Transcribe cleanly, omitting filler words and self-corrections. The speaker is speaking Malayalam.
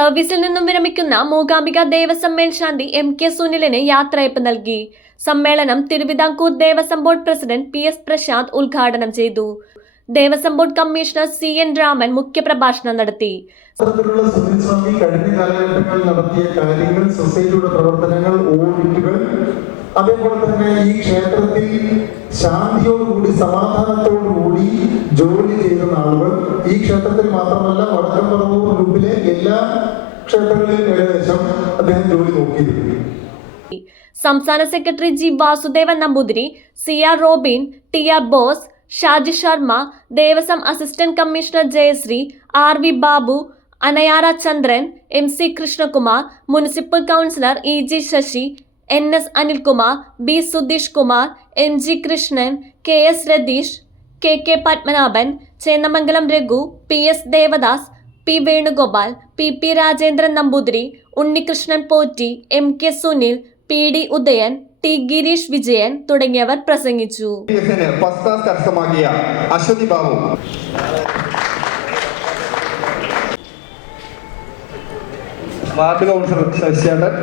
സർവീസിൽ നിന്നും വിരമിക്കുന്ന മൂകാംബിക ദേവസ്വം മേൽശാന്തി MK സുനിലിന് യാത്രയയപ്പ് നൽകി. സമ്മേളനം Thiruvithamkoor Devaswom board president PS Prashanth ഉദ്ഘാടനം ചെയ്തു. Devaswom board commissioner CN Raman മുഖ്യപ്രഭാഷണം നടത്തി. കഴിഞ്ഞ കാലഘട്ടങ്ങളിൽ നടത്തിയ കാര്യങ്ങൾ, സൊസൈറ്റിയുടെ പ്രവർത്തനങ്ങൾ, ഓഡിറ്റുകൾ, അതേപോലെ തന്നെ ഈ ക്ഷേത്രത്തിൽ ശാന്തിയോടുകൂടി സമാധാനത്തോടുകൂടി ജോലി ചെയ്ത ആളുകൾ ഈ ക്ഷേത്രത്തിൽ മാത്രമല്ല വടക്കംപറവൂർ ഗ്രൂപ്പിലെ എല്ലാ ക്ഷേത്രങ്ങളിലും ഏകദേശം അദ്ദേഹം ജോലി നോക്കിയിരുന്നു. സംസ്ഥാന secretary G Vasudevan Namboothiri, CR Robin, TR Bose, Shaji Sharma, Devaswom assistant commissioner Jayasree, RV Babu, Anayara Chandran, MC Krishnakumar, municipal councillor EG Sasi, NS Anilkumar, B Sudheesh Kumar, MG Krishnan, KS Ratheesh, KK Padmanabhan, Chennamangalam Raghu, PS Devadas, P Venugopal, PP Rajendran Namboothiri, Unnikrishnan Potti, MK Sunil, PD Udayan, T Gireesh Vijayan തുടങ്ങിയവർ പ്രസംഗിച്ചു. Aswathy Babu, ward councillor ശശിചേട്ടൻ,